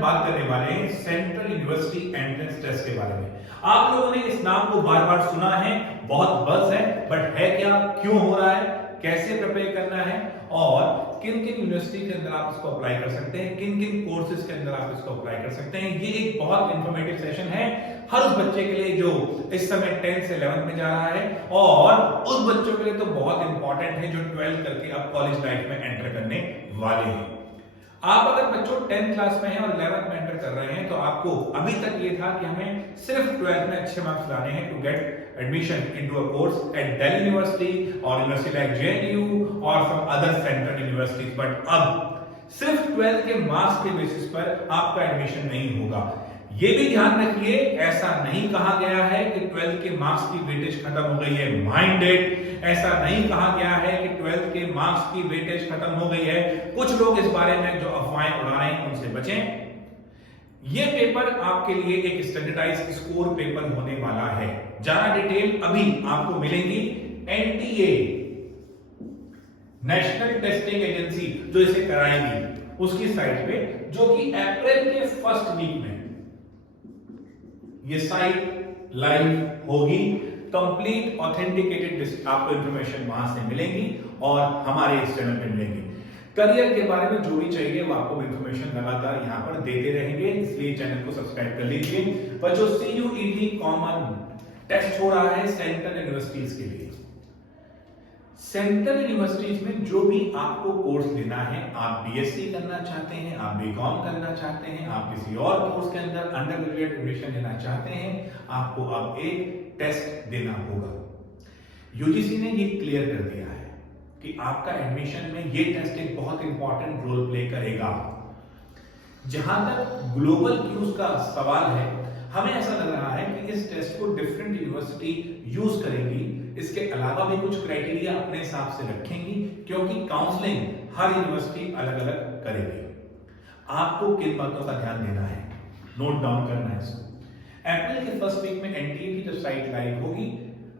हम बात करने वाले हैं सेंट्रल यूनिवर्सिटी एंट्रेंस टेस्ट के बारे में। आप लोगों ने इस नाम को बार बार सुना है, बहुत बज़ है, बट है क्या, क्यों हो रहा है, कैसे प्रिपेयर करना है और किन किन यूनिवर्सिटी के अंदर आप इसको अप्लाई कर सकते हैं, किन किन कोर्सेज के अंदर आप इसको अप्लाई कर सकते हैं। ये एक बहुत इंफॉर्मेटिव सेशन है हर उस बच्चे के लिए जो इस समय 10th से 11th में जा रहा है, और उस बच्चों के लिए तो बहुत इंपॉर्टेंट है जो 12th करके अब कॉलेज लाइफ में एंटर करने वाले हैं। आप अगर बच्चों 10th क्लास में हैं और 11th में एंटर कर रहे हैं तो आपको अभी तक ये था कि हमें सिर्फ 12th में अच्छे मार्क्स लाने हैं to get admission into a course at Delhi university और यूनिवर्सिटी लाइक जेएनयू और some other central universities. But अब सिर्फ 12th के मार्क्स के बेसिस पर आपका एडमिशन नहीं होगा। ये भी ध्यान रखिए, ऐसा नहीं कहा गया है कि 12th के मार्क्स की वेटेज खत्म हो गई है माइंडेड, ऐसा नहीं कहा गया है कि 12th के मार्क्स की वेटेज खत्म हो गई है। कुछ लोग इस बारे में जो अफवाहें उड़ा रहे हैं उनसे बचें। ये पेपर आपके लिए एक स्टैंडर्डाइज्ड स्कोर पेपर होने वाला है। ज्यादा डिटेल अभी आपको मिलेंगी एनटीए नेशनल टेस्टिंग एजेंसी जो इसे कराएगी उसकी साइट पे, जो कि अप्रैल के फर्स्ट वीक में ये साइट लाइव होगी। कंप्लीट ऑथेंटिकेटेड आपको इंफॉर्मेशन वहां से मिलेगी और हमारे इस चैनल पे मिलेगी। करियर के बारे में जो भी चाहिए वो आपको इंफॉर्मेशन लगातार यहां पर देते रहेंगे, इसलिए चैनल को सब्सक्राइब कर लीजिए। बच्चों, सीयूईटी कॉमन टेस्ट हो रहा है सेंट्रल यूनिवर्सिटीज के लिए। सेंट्रल यूनिवर्सिटीज में जो भी आपको कोर्स लेना है, आप बीएससी करना चाहते हैं, आप बीकॉम करना चाहते हैं, आप किसी और कोर्स के अंदर अंडर ग्रेजुएट एडमिशन लेना चाहते हैं, आपको अब एक टेस्ट देना होगा। यूजीसी ने ये क्लियर कर दिया है कि आपका एडमिशन में ये टेस्ट एक बहुत इंपॉर्टेंट रोल प्ले करेगा। जहां तक ग्लोबल क्यूज का सवाल है, हमें ऐसा लग रहा है कि इस टेस्ट को डिफरेंट यूनिवर्सिटी यूज करेंगी। इसके अलावा भी कुछ क्राइटेरिया अपने हिसाब से रखेंगी, क्योंकि काउंसलिंग हर यूनिवर्सिटी अलग अलग करेगी। आपको किन बातों का ध्यान देना है, नोट डाउन करना है इसको। अप्रैल के फर्स्ट वीक में एनटीए की जो साइट लाइव होगी,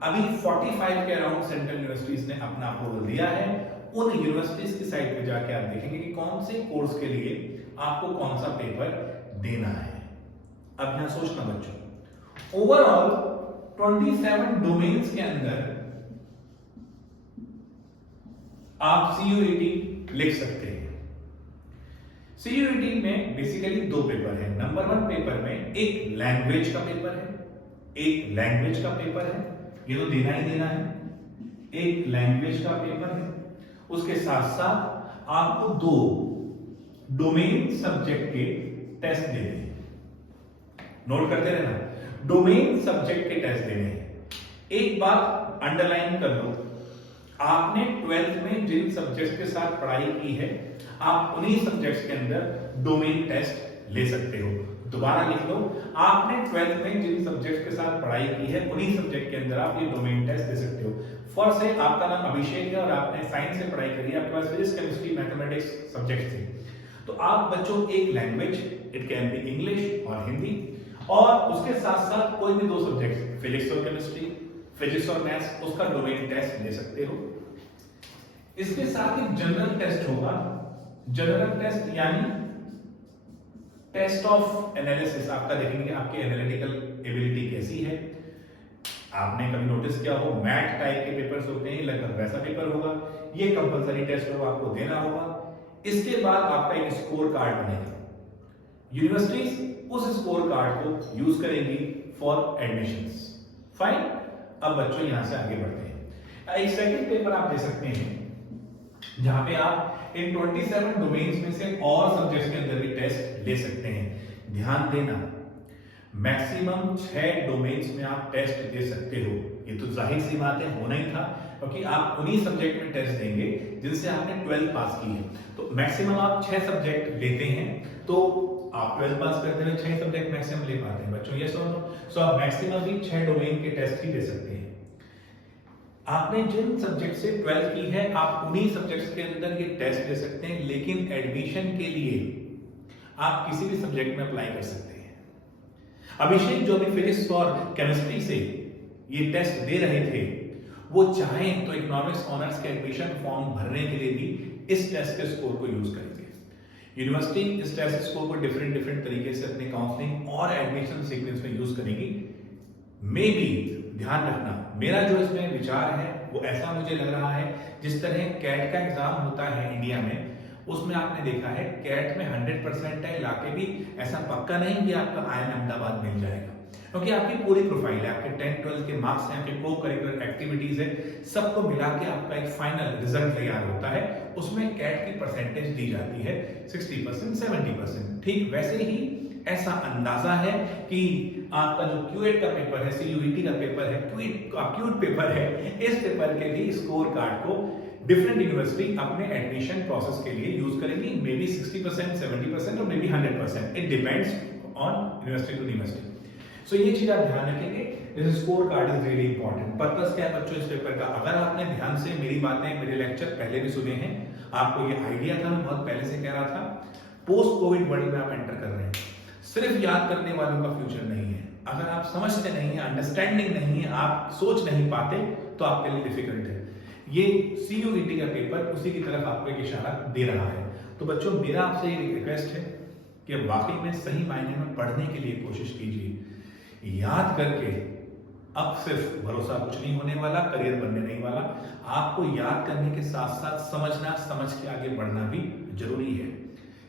अभी 45 के अराउंड सेंट्रल यूनिवर्सिटीज ने अपना अप्रूवल दिया है। उन यूनिवर्सिटीज की साइट पे जाके आप देखेंगे कि कौन से कोर्स के लिए आपको कौन सा पेपर देना है। अब यहां सोचना बच्चों, ओवरऑल 27 डोमेन्स के अंदर आप सीयूईटी लिख सकते हैं। सीयूईटी में बेसिकली दो पेपर है। नंबर 1 पेपर में एक लैंग्वेज का पेपर है, एक लैंग्वेज का पेपर है, ये तो देना ही देना है। एक लैंग्वेज का पेपर है, उसके साथ साथ आपको 2 डोमेन सब्जेक्ट के टेस्ट देने हैं। नोट करते रहना, डोमेन सब्जेक्ट के टेस्ट देने हैं। एक बात अंडरलाइन कर लो, आपने 12th में जिन सब्जेक्ट्स के साथ पढ़ाई की है, आप उन्हीं सब्जेक्ट्स के अंदर डोमेन टेस्ट ले सकते हो। दोबारा लिख लो, आपने 12th में जिन सब्जेक्ट्स के साथ पढ़ाई की है उन्हीं सब्जेक्ट के अंदर आप ये डोमेन टेस्ट दे सकते हो। फॉर से आपका नाम अभिषेक है और आपने साइंस से पढ़ाई करी है, आपके पास फिजिक्स, केमिस्ट्री, मैथमेटिक्स सब्जेक्ट थे, तो आप बच्चों एक language, it can be English और हिंदी, और उसके साथ साथ कोई भी 2 सब्जेक्ट, फिजिक्स और केमिस्ट्री, फिजिक्स और मैथ्स, उसका डोमेन टेस्ट ले सकते हो। इसके साथ ही जनरल टेस्ट होगा। जनरल टेस्ट यानी टेस्ट ऑफ एनालिसिस, आपका देखेंगे आपकी एनालिटिकल एबिलिटी कैसी है। आपने कभी नोटिस किया हो, मैथ टाइप के पेपर्स होते हैं, लगभग वैसा पेपर होगा। ये कंपलसरी टेस्ट होगा, आपको देना होगा। इसके बाद आपका एक स्कोर कार्ड बनेगा। यूनिवर्सिटीज उस स्कोर कार्ड को यूज करेंगी फॉर एडमिशंस। फाइन, अब बच्चों यहां से आगे बढ़ते हैं। एक सेकंड पेपर आप दे सकते हैं जहां पे आप इन 27 डोमेन्स में से और सब्जेक्ट्स के अंदर भी टेस्ट ले सकते हैं। ध्यान देना, मैक्सिमम 6 डोमेन्स में आप टेस्ट दे सकते हो। ये तो जाहिर सी बात है, होना ही था, क्योंकि आप उन्हीं सब्जेक्ट में टेस्ट देंगे जिनसे आपने 12th पास की है। तो मैक्सिमम आप 6 सब्जेक्ट लेते हैं, तो आप 12th पास करते हुए 6 सब्जेक्ट मैक्सिमम ले पाते हैं बच्चों, ये सो आप मैक्सिमम भी 6 डोमेन के टेस्ट ही दे सकते हैं। आपने जिन सब्जेक्ट से 12th की है, आप उन्हीं सब्जेक्ट्स के अंदर ये टेस्ट दे सकते हैं, लेकिन एडमिशन के लिए आप किसी भी सब्जेक्ट में अप्लाई कर सकते हैं। अभिषेक जो भी फिजिक्स और केमिस्ट्री से ये टेस्ट दे रहे थे, वो चाहें तो इकोनॉमिक्स ऑनर्स के एडमिशन फॉर्म भरने के लिए भी इस टेस्ट के स्कोर को यूज करेंगे। यूनिवर्सिटी इस टेस्ट स्कोर को डिफरेंट डिफरेंट तरीके से अपने काउंसलिंग और एडमिशन सीक्वेंस में यूज करेगी। मे बी ध्यान रखना, मेरा जो इसमें विचार है वो ऐसा मुझे लग रहा है, जिस तरह कैट का एग्जाम होता है इंडिया में, उसमें आपने देखा है कैट में 100% लाके भी ऐसा पक्का नहीं कि आपका IIM अहमदाबाद मिल जाएगा, क्योंकि आपकी पूरी प्रोफाइल है, आपके 10-12 के मार्क्स हैं, आपके को करिकुलर एक्टिविटीज है, सबको मिला के आपका एक फाइनल रिजल्ट तैयार होता है। उसमें कैट की परसेंटेज दी जाती है 60%, 70%। ठीक वैसे ही ऐसा अंदाजा है कि आपका जो क्यूएट का पेपर है, CUET का पेपर है, क्यूट पेपर है, इस पेपर के भी स्कोर कार्ड को डिफरेंट यूनिवर्सिटी अपने एडमिशन प्रोसेस के लिए यूज करेंगी। मे बी 60%, 70% और मे बी 100%, it depends on university to university. So ये चीज आप ध्यान रखेंगे, this score card is really important. Purpose क्या है बच्चों इस पेपर का? अगर आपने ध्यान से मेरी बातें, मेरे लेक्चर पहले भी सुने हैं, आपको ये आइडिया था, मैं बहुत पहले से कह रहा था, पोस्ट कोविड वर्ल्ड में आप एंटर कर रहे हैं, सिर्फ याद करने वालों का फ्यूचर नहीं है। अगर आप समझते नहीं है, अंडरस्टैंडिंग नहीं है, आप सोच नहीं पाते, तो आपके लिए डिफिकल्ट है। ये CUET का पेपर उसी की तरफ आपको एक इशारा दे रहा है। तो बच्चों मेरा आपसे ये रिक्वेस्ट है कि वाकई में सही मायने में पढ़ने के लिए कोशिश कीजिए। याद करके अब सिर्फ भरोसा कुछ नहीं होने वाला, करियर बनने नहीं वाला। आपको याद करने के साथ साथ समझना, समझ के आगे बढ़ना भी जरूरी है।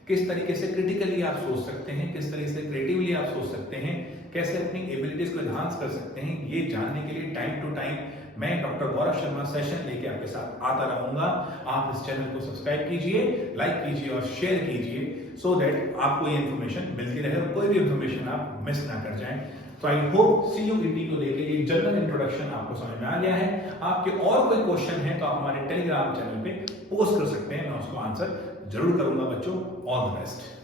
किस तरीके से क्रिटिकली आप सोच सकते हैं, किस तरीके से क्रिएटिवली आप सोच सकते हैं, कैसे अपनी एबिलिटीज को एनहांस कर सकते हैं, ये जानने के लिए टाइम टू टाइम मैं डॉक्टर गौरव शर्मा सेशन लेके आपके साथ आता रहूंगा। आप इस चैनल को सब्सक्राइब कीजिए, लाइक कीजिए और शेयर कीजिए, सो दैट आपको ये इन्फॉर्मेशन मिलती रहे और कोई भी इन्फॉर्मेशन आप मिस ना कर जाएं। तो आई होप CUET को लेके ये जनरल इंट्रोडक्शन आपको समझ में आ गया है। आपके और कोई क्वेश्चन है तो आप हमारे टेलीग्राम चैनल पे पोस्ट कर सकते हैं, मैं उसको आंसर जरूर करूंगा बच्चों। All the best.